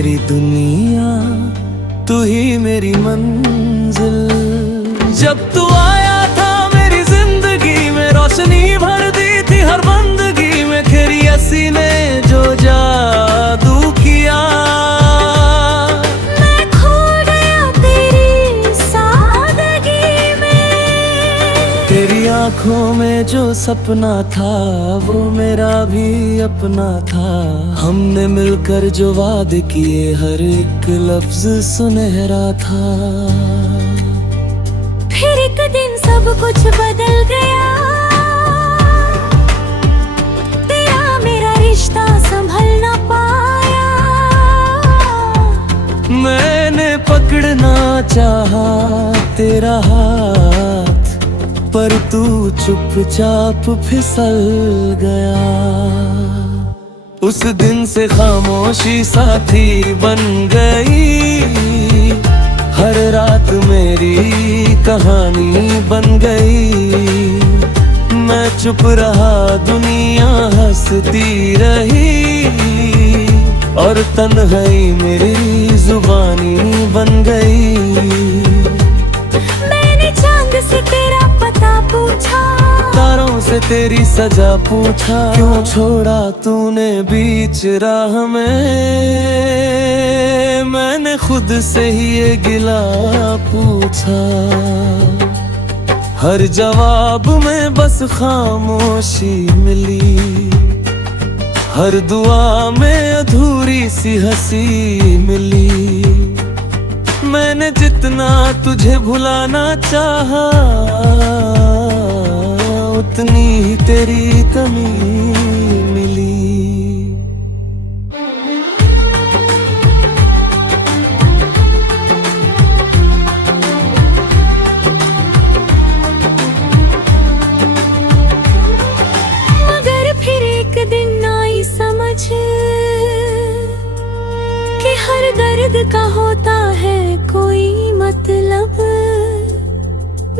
मेरी दुनिया, तू ही मेरी मंजिल। जब तू आया था मेरी जिंदगी में, रोशनी भर दी थी हर बंदगी में। खैरी हसी ने जो जादू किया, मैं खो गया तेरी सादगी में। तेरी आंखों में जो सपना था वो मेरा भी अपना था। हमने मिलकर जो वादे किए हर एक लफ्ज सुनहरा था। फिर एक दिन सब कुछ बदल गया, तेरा मेरा रिश्ता संभल ना पाया। मैंने पकड़ना चाहा तेरा हाथ, पर तू चुपचाप फिसल गया। उस दिन से खामोशी साथी बन गई, हर रात मेरी कहानी बन गई। मैं चुप रहा, दुनिया हंसती रही, और तन्हाई मेरी जुबानी बन गई। मैंने चांद से तेरा पता पूछा, तारों से तेरी सजा पूछा। क्यों छोड़ा तूने बीच राह में, मैंने खुद से ही ये गिला पूछा। हर जवाब में बस खामोशी मिली, हर दुआ में अधूरी सी हंसी मिली। मैंने जितना तुझे भुलाना चाहा, उतनी ही तेरी कमी मिली। मगर फिर एक दिन आई समझ कि हर दर्द का होता है कोई मतलब।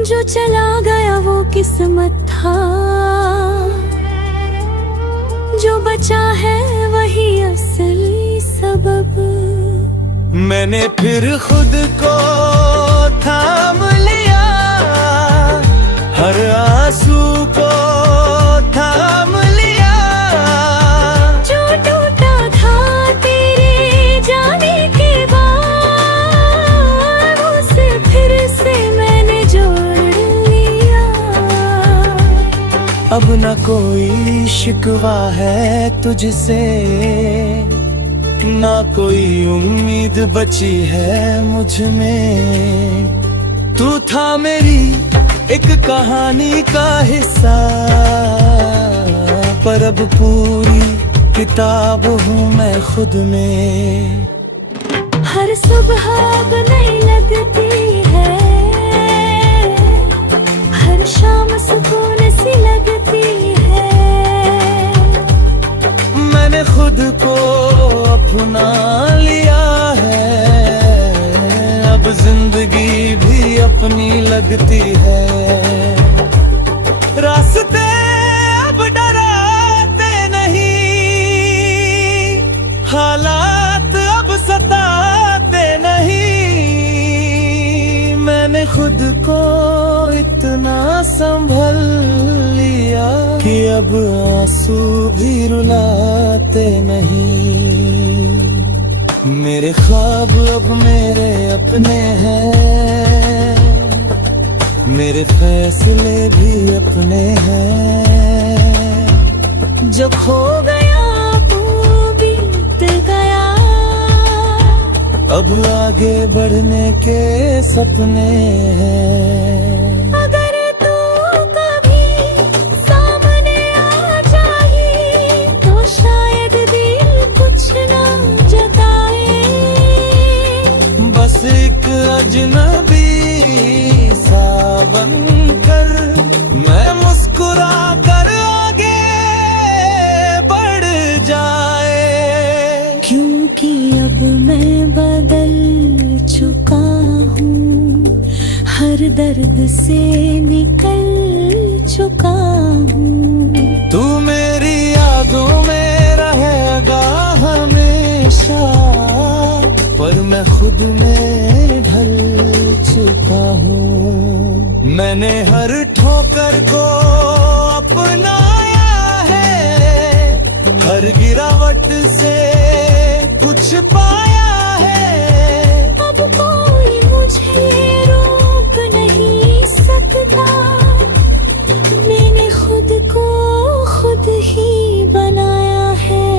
जो चला गया वो किस्मत था, जो बचा है वही असली सबब। मैंने फिर खुद को थाम लिया, हर आंसू को थाम लिया। जो टूटा था तेरे जाने के बाद, उसे फिर से मैंने जोड़ लिया। अब न कोई शिकवा है तुझसे, ना कोई उम्मीद बची है मुझ में। तू था मेरी एक कहानी का हिस्सा, पर अब पूरी किताब हूँ मैं खुद में। हर सुबह अब नई लगती है, हर शाम सुकून सी लगती है। मैंने खुद को अपना लिया है, अब जिंदगी भी अपनी लगती है। रास्ते अब डराते नहीं, हालात अब सताते नहीं। मैंने खुद को इतना संभल लिया कि अब आंसू भी रुलाते नहीं। मेरे ख्वाब अब मेरे अपने हैं, मेरे फैसले भी अपने हैं। जो खो गया वो बीत गया, अब आगे बढ़ने के सपने हैं। अगर तू कभी सामने आ जाए तो शायद दिल कुछ ना जताए। बस एक अजनबी सा बनकर मैं मुस्कुरा कर आगे बढ़ जाए। क्योंकि अब मैं बदल चुका हूँ, हर दर्द से निकल चुका हूँ। तू मेरी यादों में रहेगा हमेशा। पर मैं खुद में ढल चुका हूँ। मैंने हर ठोकर को अपनाया है, हर गिरावट से कुछ पाया है। अब कोई मुझे रोक नहीं सकता, मैंने खुद को खुद ही बनाया है।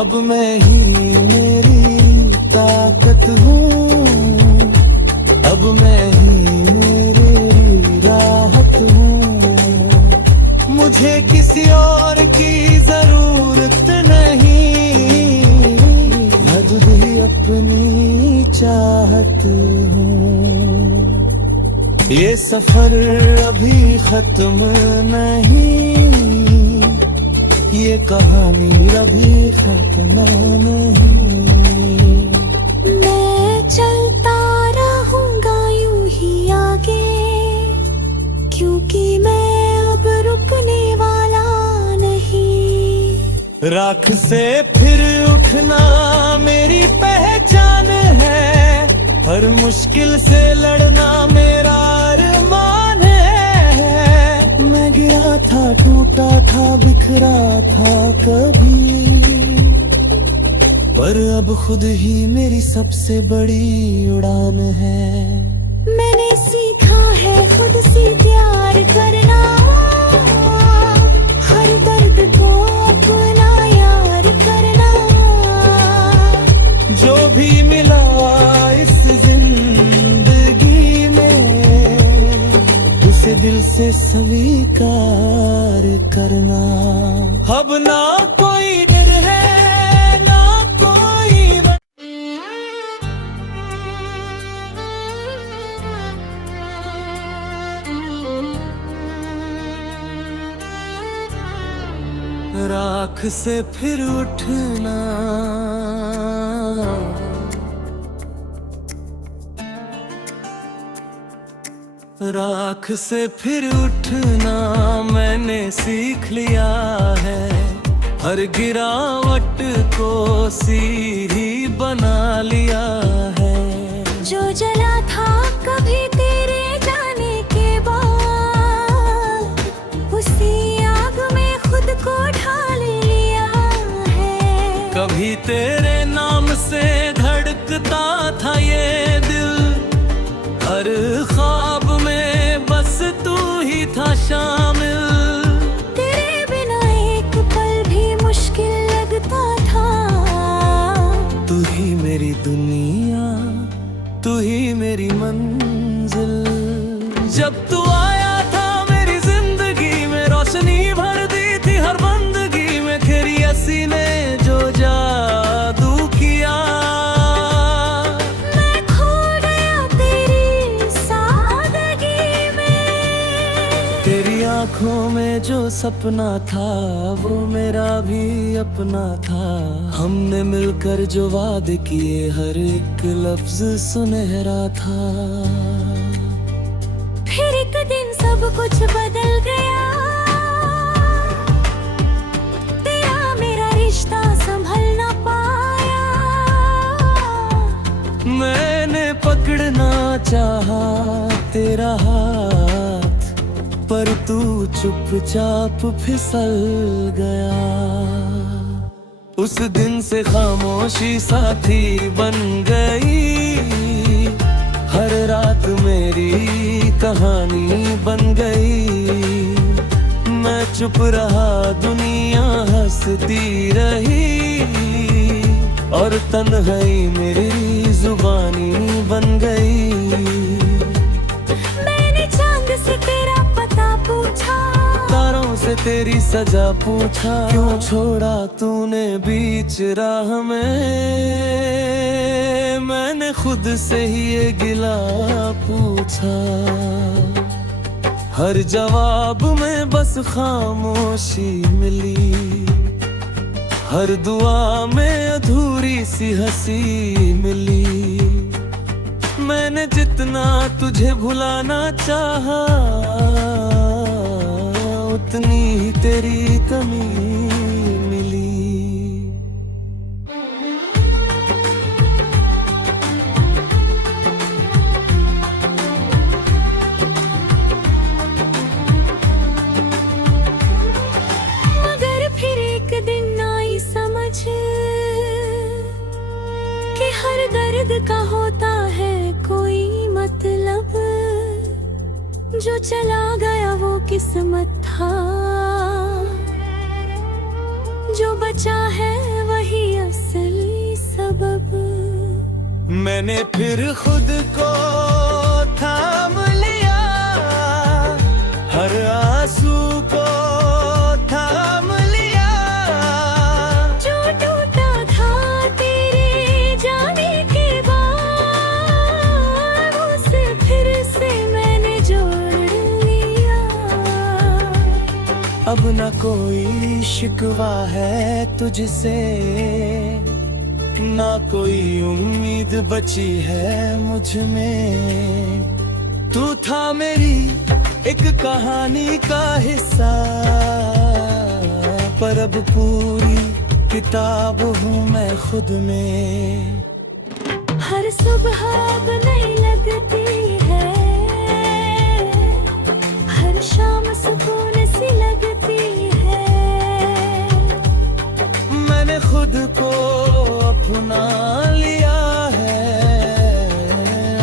अब मैं ही मेरी ताकत हूँ, अब मैं ही मेरी राहत हूँ। मुझे किसी और की जरूरत नहीं, मैं खुद ही अपनी चाहत हूँ। ये सफर अभी खत्म नहीं, ये कहानी अभी खत्म नहीं। मैं चलता रहूंगा यूं ही आगे, क्योंकि मैं अब रुकने वाला नहीं। राख से फिर उठना मेरी पहचान है, हर मुश्किल से लड़ना मेरा अरमान है। मैं गिरा था, टूटा था, बिखरा था कभी, पर अब खुद ही मेरी सबसे बड़ी उड़ान है। मैंने सीखा है खुद से प्यार करना, हर दर्द को अपना यार करना। जो भी मिला इस जिंदगी में, उसे दिल से स्वीकार करना। अब ना कोई डर है, ना कोई राख से फिर उठना, राख से फिर उठना मैंने सीख लिया है, हर गिरावट को सीढ़ी बना लिया है। जो जला था कभी तेरे जाने के बाद, उसी आग में खुद को ढाल लिया है। कभी तेरे नाम से धड़कता था ये दिल, हर ख्वाब में बस तू ही था शामिल। तेरे बिना एक पल भी मुश्किल लगता था। तू ही मेरी दुनिया, तू ही मेरी मंजिल। जब तू आया था मेरी जिंदगी में, रोशनी भर दी थी हर बंदगी में। खैरी असी ने जो जादू किया, मैं खो गया तेरी सादगी में। तेरी आंखों में जो सपना था वो मेरा भी अपना था। हमने मिलकर जो वादे किए हर एक लफ्ज सुनहरा था। फिर एक दिन सब कुछ बदल गया, तेरा मेरा रिश्ता संभल ना पाया। मैंने पकड़ना चाहा तेरा हाथ, पर तू चुपचाप फिसल गया। उस दिन से खामोशी साथी बन गई, हर रात मेरी कहानी बन गई। मैं चुप रहा, दुनिया हंसती रही, और तन्हाई मेरी जुबानी बन गई। मैंने चांद से तेरा पता पूछा, तारों से तेरी सजा पूछा। क्यों छोड़ा तूने बीच राह में, मैंने खुद से ही ये गिला पूछा। हर जवाब में बस खामोशी मिली, हर दुआ में अधूरी सी हंसी मिली। मैंने जितना तुझे भुलाना चाहा, उतनी ही तेरी कमी मिली। दर्द का होता है कोई मतलब, जो चला गया वो किस्मत था, जो बचा है वही असली सबब। मैंने फिर खुद को थाम लिया, हर आंसू को थाम लिया, जो टूटा था तेरे जाने के बाद, उसे फिर से मैंने जोड़ लिया। अब न कोई शिकवा है तुझसे, ना कोई उम्मीद बची है मुझ में। तू था मेरी एक कहानी का हिस्सा, पर अब पूरी किताब हूँ मैं खुद में। हर सुबह अब नहीं लगती है, हर शाम सुकून सी लगती है। मैंने खुद को अपना लिया है,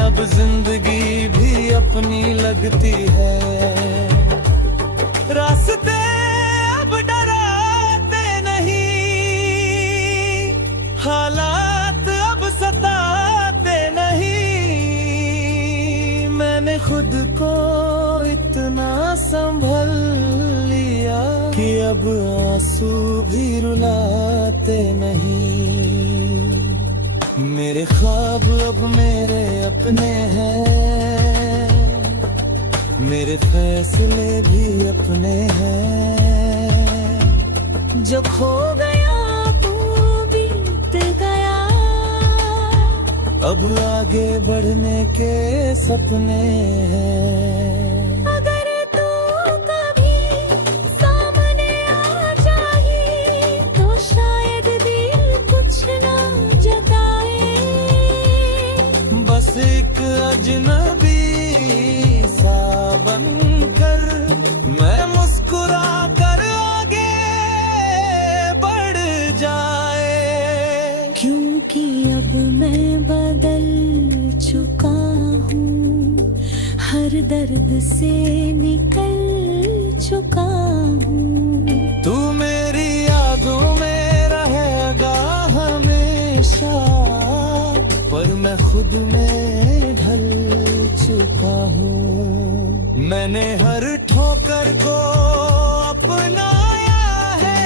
अब जिंदगी भी अपनी लगती है। रास्ते अब डराते नहीं, हालात अब सताते नहीं। मैंने खुद को इतना संभल लिया कि अब आंसू भी रुलाते नहीं। मेरे ख्वाब अब मेरे अपने हैं, मेरे फैसले भी अपने हैं। जो खो गया वो बीत गया, अब आगे बढ़ने के सपने हैं। अगर तू कभी सामने आ जाए तो शायद दिल कुछ ना जताए। बस एक अजनबी सा बनकर मैं मुस्कुरा कर आगे बढ़ जाए। क्योंकि अब मैं बदल चुका हूँ, हर दर्द से निकल चुका हूँ। तू मेरी यादों में रहेगा हमेशा, पर मैं खुद में ढल चुका हूँ। मैंने हर ठोकर को अपनाया है,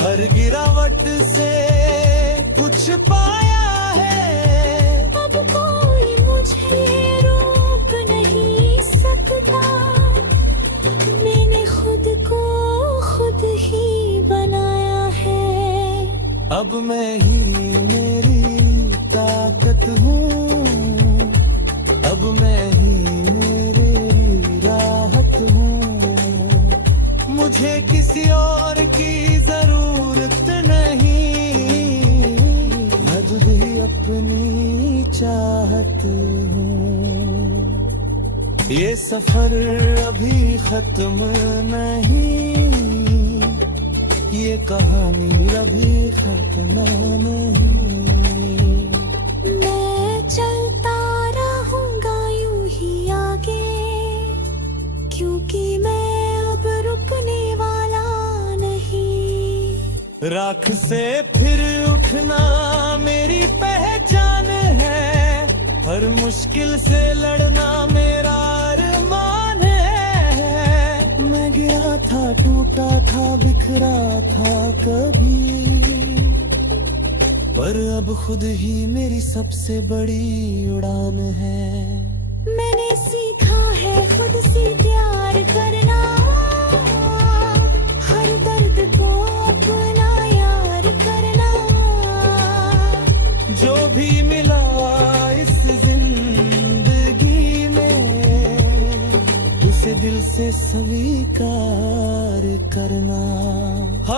हर गिरावट से कुछ पाया है। अब कोई मुझे रोक नहीं सकता, मैंने खुद को खुद ही बनाया है। अब मैं ही मेरी ताकत हूँ, अब मैं ही मेरी राहत हूँ। मुझे किसी और की जरूरत नहीं, मैं खुद ही अपनी चाहत हूँ। ये सफर अभी खत्म नहीं, ये कहानी अभी खत्म नहीं। मैं चलता रहूंगा यूं ही आगे, क्योंकि मैं अब रुकने वाला नहीं। राख से फिर उठना मेरी पहचान है, हर मुश्किल से लड़ना मेरा अरमान है। मैं गिरा था, टूटा था, बिखरा था कभी, पर अब खुद ही मेरी सबसे बड़ी उड़ान है। मैंने सीखा है खुद से प्यार करना, हर दर्द को अपना यार करना। जो भी मिला इस जिंदगी में, उसे दिल से स्वीकार करना।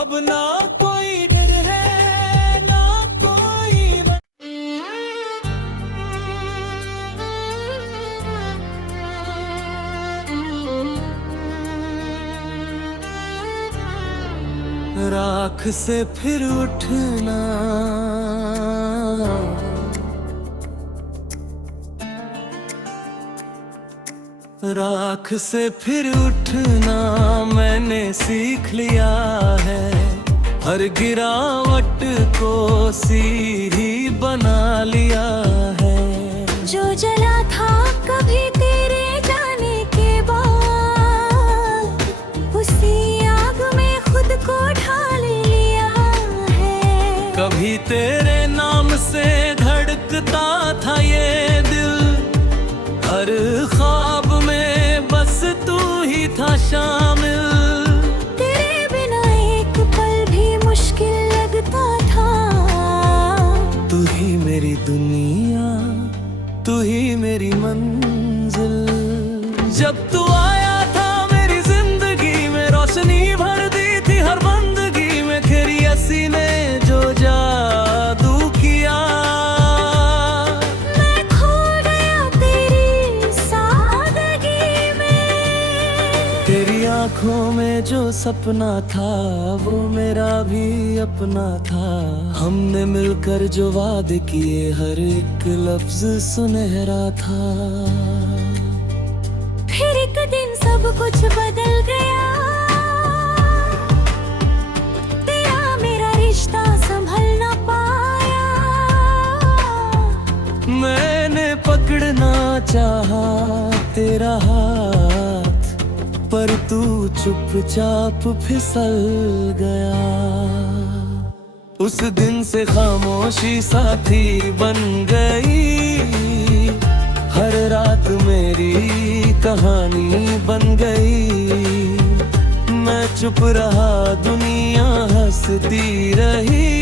अब ना कोई डर है, ना कोई राख से फिर उठना राख से फिर उठना मैंने सीख लिया है, हर गिरावट को सीढ़ी बना लिया है। जो जला था कभी तेरे जाने के बाद, उसी आग में खुद को ढाल लिया है। कभी तेरे नाम से धड़कता था ये दिल, हर ख्वाब में बस तू ही था शामिल। तेरे बिना एक पल भी मुश्किल लगता था। तू ही मेरी दुनिया, तू ही मेरी मंजिल। जब तू आया था मेरी जिंदगी में, रोशनी भर दी थी हर बंदगी में। खैरी हंसी ने जो जादू किया, मैं खो गया तेरी सादगी में। तेरी आंखों में जो सपना था वो मेरा भी अपना था। हमने मिलकर जो वादे किए हर एक लफ्ज सुनहरा था। फिर एक दिन सब कुछ बदल गया, तेरा मेरा रिश्ता संभल ना पाया। मैंने पकड़ना चाहा तेरा हाथ, पर तू चुपचाप फिसल गया। उस दिन से खामोशी साथी बन गई, हर रात मेरी कहानी बन गई। मैं चुप रहा दुनिया हंसती रही,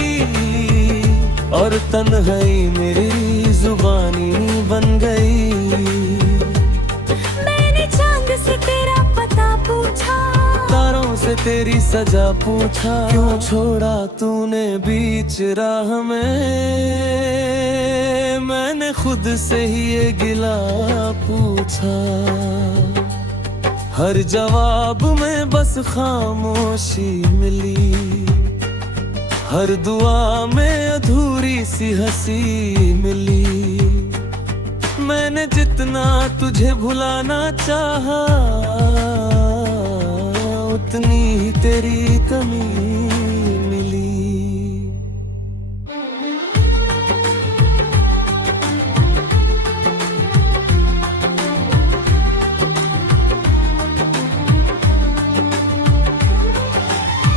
और तन्हाई मेरी जुबानी बन गई। मैंने चांद से तेरा पता पूछा, तारों से तेरी सजा पूछा। क्यों छोड़ा तूने बीच राह में, मैंने खुद से ही ये गिला पूछा। हर जवाब में बस खामोशी मिली, हर दुआ में अधूरी सी हंसी मिली। मैंने जितना तुझे भुलाना चाहा, उतनी ही तेरी कमी मिली।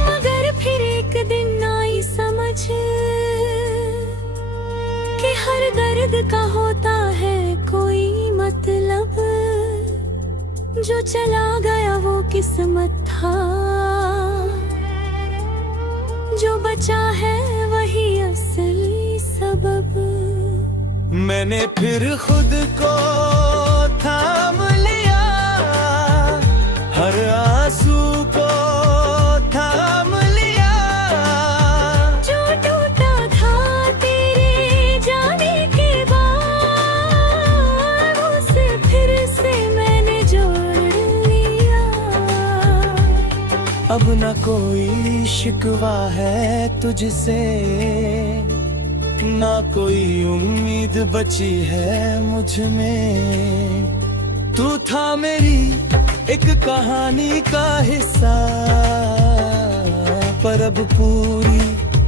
मगर फिर एक दिन आई समझ कि हर दर्द का होता है कोई मतलब। जो चला गया वो किस्मत था, जो बचा है वही असली सबब। मैंने फिर खुद को थाम लिया, हर आंसू को थाम लिया। जो टूटा था तेरे जाने के बाद, उसे फिर से मैंने जोड़ लिया। अब न कोई शिकवा है तुझसे, ना कोई उम्मीद बची है मुझ में। तू था मेरी एक कहानी का हिस्सा, पर अब पूरी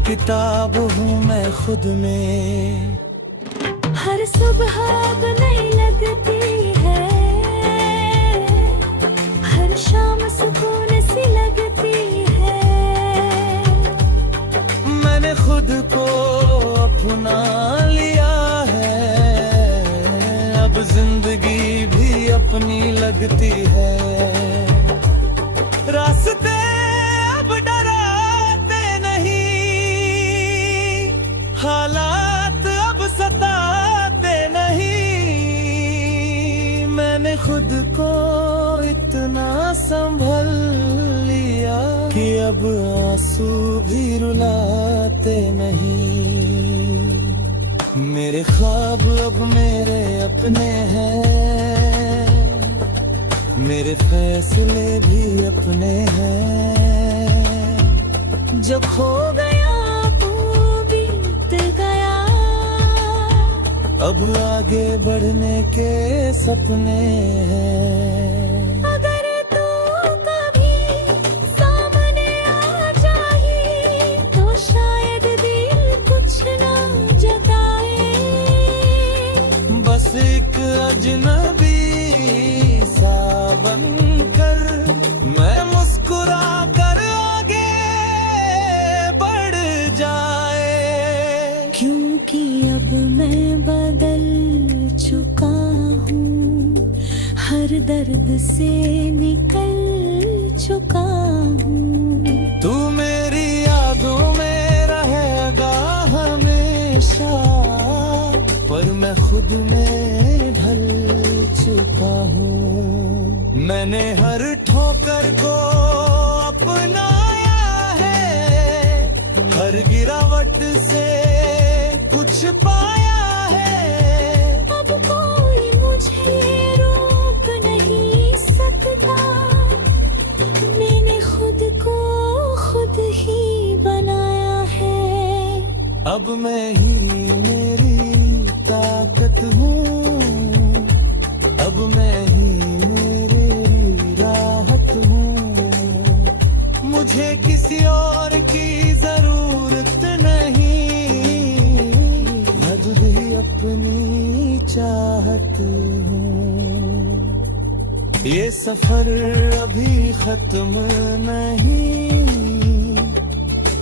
किताब हूँ मैं खुद में। हर सुबह अब नहीं लगती है, हर शाम सुकून सी लगती है। मैंने खुद को अपना लिया है, अब जिंदगी भी अपनी लगती है। रास्ते अब डराते नहीं, हालात अब सताते नहीं। मैंने खुद को इतना संभल लिया कि अब आंसू भी रुलाते नहीं। मेरे ख्वाब अब मेरे अपने हैं, मेरे फैसले भी अपने हैं। जब खो गया वो बीत गया, अब आगे बढ़ने के सपने हैं। अगर तू कभी सामने आ जाए तो शायद दिल कुछ ना जताए। बस एक अजनबी सा बनकर मैं मुस्कुरा कर आगे बढ़ जाए। क्योंकि अब मैं बदल चुका हूँ, हर दर्द से निकल चुका हूँ। तू मेरी यादों में रहेगा हमेशा, पर मैं खुद में ढल चुका हूँ। मैंने हर ठोकर को अपनाया है, हर गिरावट से कुछ पाया है। अब कोई मुझे रोक नहीं सकता, मैंने खुद को खुद ही बनाया है। अब मैं ही मेरी ताकत हूँ, अब मैं ही मेरी राहत हूँ। मुझे किसी और की जरूरत नहीं, मैं खुद ही अपनी चाहत हूँ। ये सफर अभी खत्म नहीं,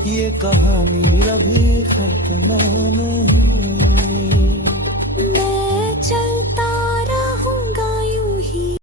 ये कहानी अभी खत्म नहीं।